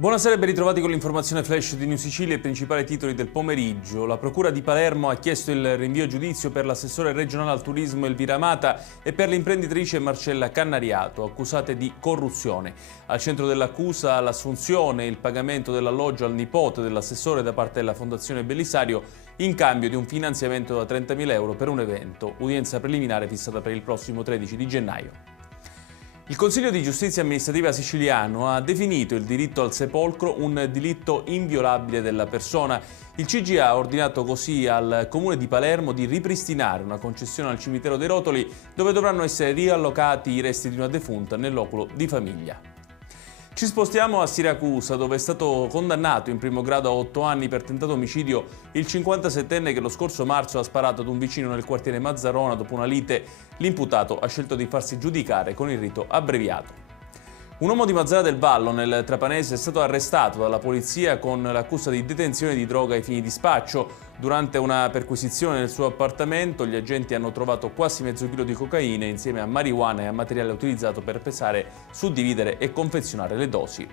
Buonasera e ben ritrovati con l'informazione flash di New Sicilia e i principali titoli del pomeriggio. La Procura di Palermo ha chiesto il rinvio a giudizio per l'assessore regionale al turismo Elvira Amata e per l'imprenditrice Marcella Cannariato, accusate di corruzione. Al centro dell'accusa l'assunzione e il pagamento dell'alloggio al nipote dell'assessore da parte della Fondazione Bellisario in cambio di un finanziamento da 30.000 euro per un evento, udienza preliminare fissata per il prossimo 13 di gennaio. Il Consiglio di Giustizia Amministrativa siciliano ha definito il diritto al sepolcro un diritto inviolabile della persona. Il CGA ha ordinato così al Comune di Palermo di ripristinare una concessione al cimitero dei Rotoli dove dovranno essere riallocati i resti di una defunta nel loculo di famiglia. Ci spostiamo a Siracusa, dove è stato condannato in primo grado a 8 anni per tentato omicidio il 57enne che lo scorso marzo ha sparato ad un vicino nel quartiere Mazzarona dopo una lite. L'imputato ha scelto di farsi giudicare con il rito abbreviato. Un uomo di Mazzara del Vallo, nel Trapanese, è stato arrestato dalla polizia con l'accusa di detenzione di droga ai fini di spaccio. Durante una perquisizione nel suo appartamento, gli agenti hanno trovato quasi mezzo chilo di cocaina insieme a marijuana e a materiale utilizzato per pesare, suddividere e confezionare le dosi.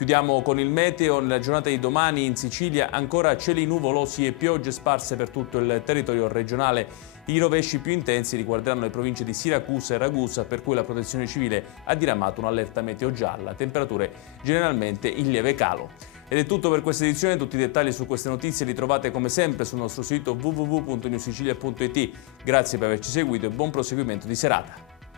Chiudiamo con il meteo. Nella giornata di domani in Sicilia ancora cieli nuvolosi e piogge sparse per tutto il territorio regionale. I rovesci più intensi riguarderanno le province di Siracusa e Ragusa, per cui la Protezione Civile ha diramato un'allerta meteo gialla, temperature generalmente in lieve calo. Ed è tutto per questa edizione. Tutti i dettagli su queste notizie li trovate come sempre sul nostro sito www.newsicilia.it. Grazie per averci seguito e buon proseguimento di serata.